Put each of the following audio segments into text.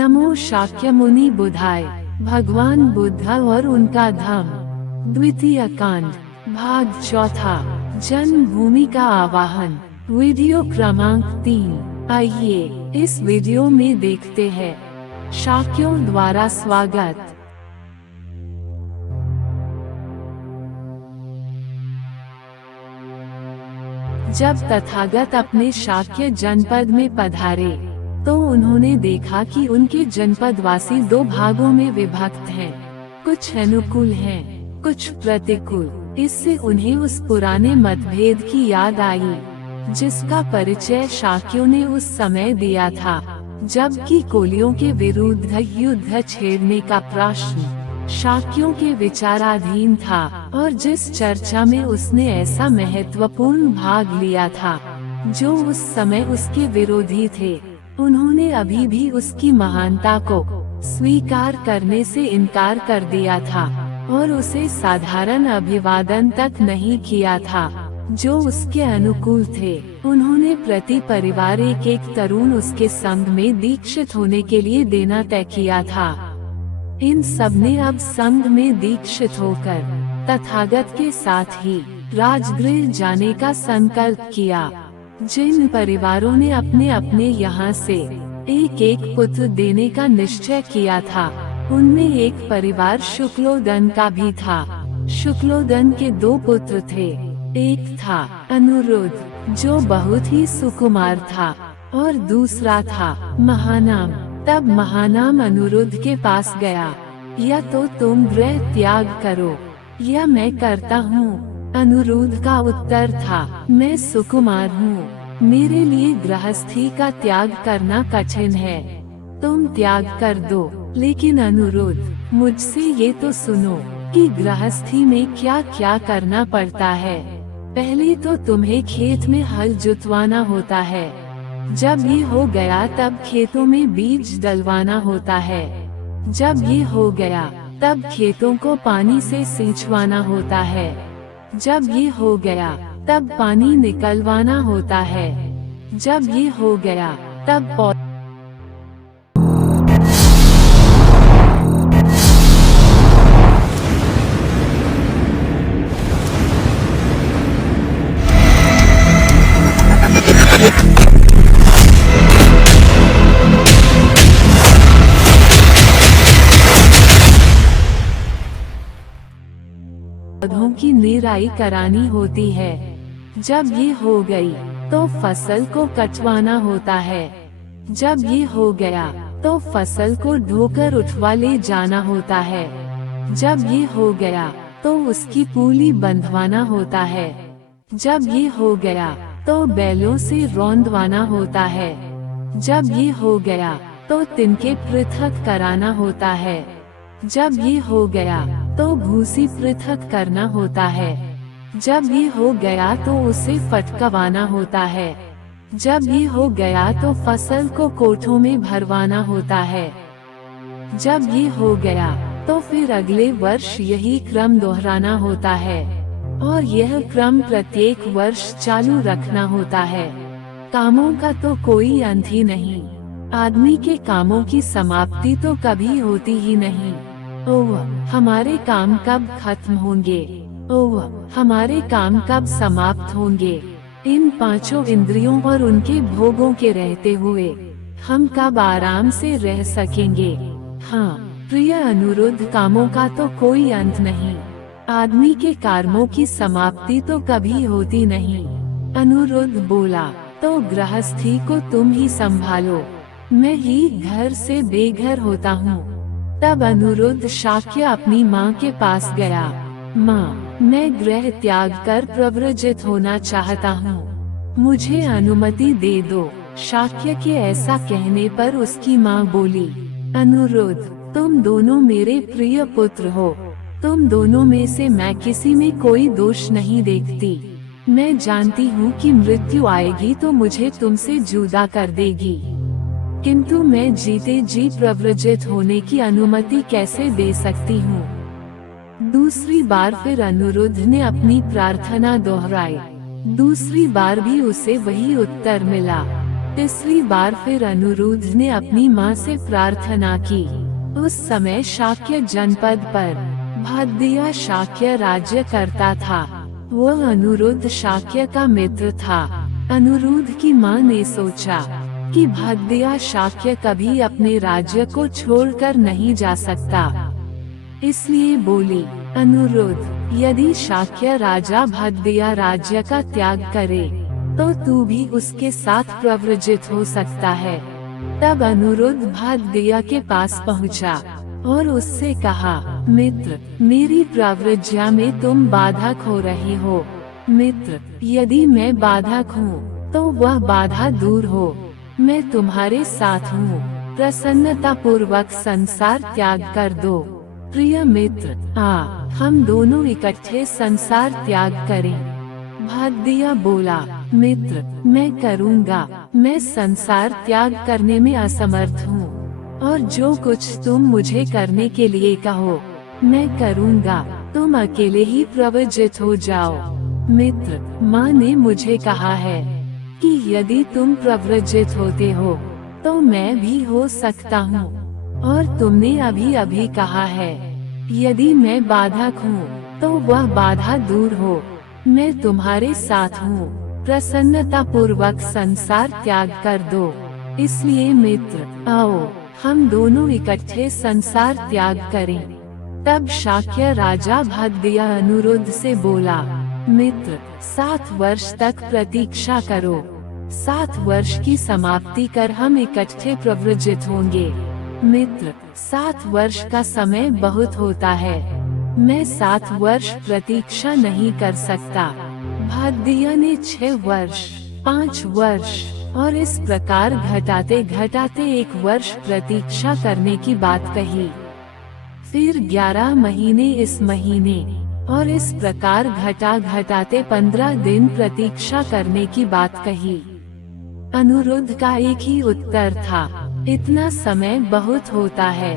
नमो शाक्य मुनि बुधाय। भगवान बुद्ध और उनका धम्म। द्वितीय कांड, भाग चौथा, जन्मभूमि का आवाहन। वीडियो क्रमांक 3। आइए इस वीडियो में देखते हैं शाक्यों द्वारा स्वागत। जब तथागत अपने शाक्य जनपद में पधारे तो उन्होंने देखा कि उनके जनपदवासी दो भागों में विभक्त हैं। कुछ अनुकूल हैं, कुछ प्रतिकूल। इससे उन्हें उस पुराने मतभेद की याद आई जिसका परिचय शाक्यों ने उस समय दिया था जबकि कोलियों के विरुद्ध युद्ध छेड़ने का प्रश्न शाक्यों के विचाराधीन था, और जिस चर्चा में उसने ऐसा महत्वपूर्ण भाग लिया था जो उस समय उसके विरोधी थे, उन्होंने अभी भी उसकी महानता को स्वीकार करने से इनकार कर दिया था और उसे साधारण अभिवादन तक नहीं किया था जो उसके अनुकूल थे। उन्होंने प्रति परिवार एक तरुण उसके संग में दीक्षित होने के लिए देना तय किया था। इन सबने अब संघ में दीक्षित होकर तथागत के साथ ही राजगृह जाने का संकल्प किया। जिन परिवारों ने अपने अपने यहाँ से एक पुत्र देने का निश्चय किया था, उनमें एक परिवार शुक्लोदन का भी था। शुक्लोदन के दो पुत्र थे। एक था अनुरुद्ध जो बहुत ही सुकुमार था और दूसरा था महानाम। तब महानाम अनुरुद्ध के पास गया, या तो तुम गृह त्याग करो या मैं करता हूँ। अनुरुद्ध का उत्तर था, मैं सुकुमार हूँ, मेरे लिए गृहस्थी का त्याग करना कठिन है, तुम त्याग कर दो। लेकिन अनुरुद्ध, मुझसे ये तो सुनो कि गृहस्थी में क्या क्या करना पड़ता है। पहले तो तुम्हें खेत में हल जुतवाना होता है, जब ये हो गया तब खेतों में बीज डलवाना होता है, जब ये हो गया तब खेतों को पानी से सींचवाना होता है, जब ये हो गया तब पानी निकलवाना होता है, जब ये हो गया तब पौधों की निराई करानी होती है। जब ये हो गई तो फसल को कटवाना होता है, जब ये हो गया तो फसल को ढोकर उठवा ले जाना होता है, जब ये हो गया तो उसकी पूली बंधवाना होता है, जब ये हो गया तो बैलों से रौंदवाना होता है, जब ये हो गया तो तिनके पृथक कराना होता है, जब ये हो गया तो भूसी पृथक करना होता है, जब ये हो गया तो उसे फटकवाना होता है, जब ये हो गया तो फसल को कोठों में भरवाना होता है, जब ये हो गया तो फिर अगले वर्ष यही क्रम दोहराना होता है और यह क्रम प्रत्येक वर्ष चालू रखना होता है। कामों का तो कोई अंत ही नहीं, आदमी के कामों की समाप्ति तो कभी होती ही नहीं। ओह, हमारे काम कब खत्म होंगे, ओह हमारे काम कब समाप्त होंगे। इन पांचों इंद्रियों और उनके भोगों के रहते हुए हम कब आराम से रह सकेंगे। हाँ प्रिय अनुरुद्ध, कामों का तो कोई अंत नहीं, आदमी के कर्मों की समाप्ति तो कभी होती नहीं। अनुरुद्ध बोला, तो गृहस्थी को तुम ही संभालो, मैं ही घर से बेघर होता हूँ। तब अनुरुद्ध शाक्य अपनी माँ के पास गया। माँ, मैं गृह त्याग कर प्रव्रजित होना चाहता हूँ, मुझे अनुमति दे दो। शाक्य के ऐसा कहने पर उसकी माँ बोली, अनुरुद्ध, तुम दोनों मेरे प्रिय पुत्र हो, तुम दोनों में से मैं किसी में कोई दोष नहीं देखती। मैं जानती हूँ कि मृत्यु आएगी तो मुझे तुमसे जुदा कर देगी, किंतु मैं जीते जी प्रव्रजित होने की अनुमति कैसे दे सकती हूँ। दूसरी बार फिर अनुरुद्ध ने अपनी प्रार्थना दोहराई। दूसरी बार भी उसे वही उत्तर मिला। तीसरी बार फिर अनिरुद्ध ने अपनी माँ से प्रार्थना की। उस समय शाक्य जनपद पर भद्दिया शाक्य राज्य करता था। वह अनिरुद्ध शाक्य का मित्र था। अनिरुद्ध की माँ ने सोचा कि भद्दिया शाक्य कभी अपने राज्य को छोड़कर नहीं जा सकता, इसलिए बोली, अनिरुद्ध, यदि शाक्य राजा भद्दिया राज्य का त्याग करे तो तू भी उसके साथ प्रव्रजित हो सकता है। तब अनिरुद्ध भद्दिया के पास पहुंचा और उससे कहा, मित्र, मेरी प्रव्रज्या में तुम बाधक हो रही हो। मित्र, यदि मैं बाधक हूँ तो वह बाधा दूर हो। मैं तुम्हारे साथ हूँ। प्रसन्नता पूर्वक संसार त्याग कर दो। प्रिय मित्र, हम दोनों इकट्ठे संसार त्याग करें। भद्दिया बोला, मित्र, मैं करूँगा। मैं संसार त्याग करने में असमर्थ हूँ, और जो कुछ तुम मुझे करने के लिए कहो मैं करूँगा। तुम अकेले ही प्रव्रजित हो जाओ। मित्र, माँ ने मुझे कहा है कि यदि तुम प्रव्रजित होते हो तो मैं भी हो सकता हूँ, और तुमने अभी अभी कहा है, यदि मैं बाधक हूँ तो वह बाधा दूर हो। मैं तुम्हारे साथ हूँ। प्रसन्नता पूर्वक संसार त्याग कर दो। इसलिए मित्र, आओ हम दोनों इकट्ठे संसार त्याग करें। तब शाक्य राजा भद्दिया अनिरुद्ध से बोला, मित्र, 7 वर्ष तक प्रतीक्षा करो। 7 वर्ष की समाप्ति कर हम इकट्ठे प्रव्रजित होंगे। मित्र, 7 वर्ष का समय बहुत होता है। मैं 7 वर्ष प्रतीक्षा नहीं कर सकता। भद्दिया ने 6 वर्ष, 5 वर्ष और इस प्रकार घटाते घटाते 1 वर्ष प्रतीक्षा करने की बात कही। फिर 11 महीने इस महीने, और इस प्रकार घटा घटाते 15 दिन प्रतीक्षा करने की बात कही। अनिरुद्ध का एक ही उत्तर था, इतना समय बहुत होता है।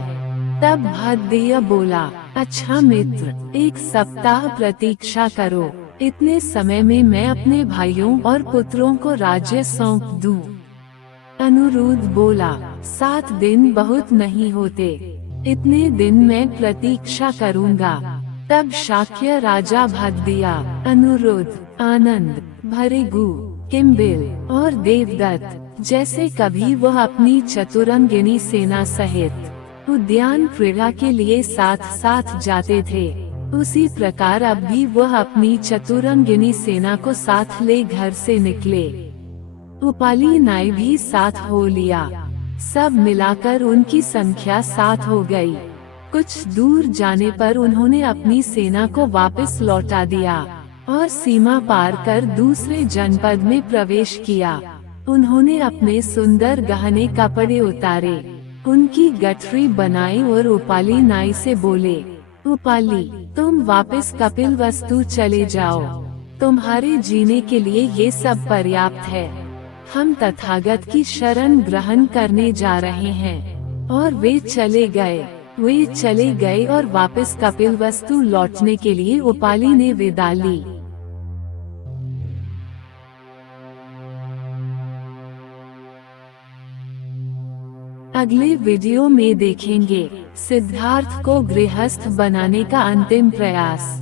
तब भद्दिया बोला, अच्छा मित्र, 1 सप्ताह प्रतीक्षा करो। इतने समय में मैं अपने भाइयों और पुत्रों को राज्य सौंप दूं। अनिरुद्ध बोला, 7 दिन बहुत नहीं होते। इतने दिन मैं प्रतीक्षा करूंगा। तब शाक्य राजा भद्दिया, अनिरुद्ध, आनंद, भृगु, किम्बिल और देवदत्त जैसे कभी वह अपनी चतुरंगिनी सेना सहित उद्यान क्रीड़ा के लिए साथ साथ जाते थे, उसी प्रकार अब भी वह अपनी चतुरंगिनी सेना को साथ ले घर से निकले। उपाली नाई भी साथ हो लिया। सब मिलाकर उनकी संख्या 7 हो गई। कुछ दूर जाने पर उन्होंने अपनी सेना को वापस लौटा दिया और सीमा पार कर दूसरे जनपद में प्रवेश किया। उन्होंने अपने सुंदर गहने कपड़े उतारे, उनकी गठरी बनाई और उपाली नाई से बोले, उपाली, तुम वापस कपिलवस्तु चले जाओ। तुम्हारे जीने के लिए ये सब पर्याप्त है। हम तथागत की शरण ग्रहण करने जा रहे हैं। और वे चले गए और वापस कपिलवस्तु लौटने के लिए उपाली ने विदा ली। अगले वीडियो में देखेंगे सिद्धार्थ को गृहस्थ बनाने का अंतिम प्रयास।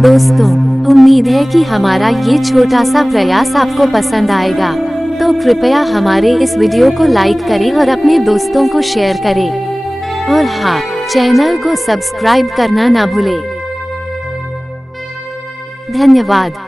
दोस्तों, उम्मीद है कि हमारा ये छोटा सा प्रयास आपको पसंद आएगा। तो कृपया हमारे इस वीडियो को लाइक करें और अपने दोस्तों को शेयर करें। और हाँ, चैनल को सब्सक्राइब करना ना भूलें। धन्यवाद।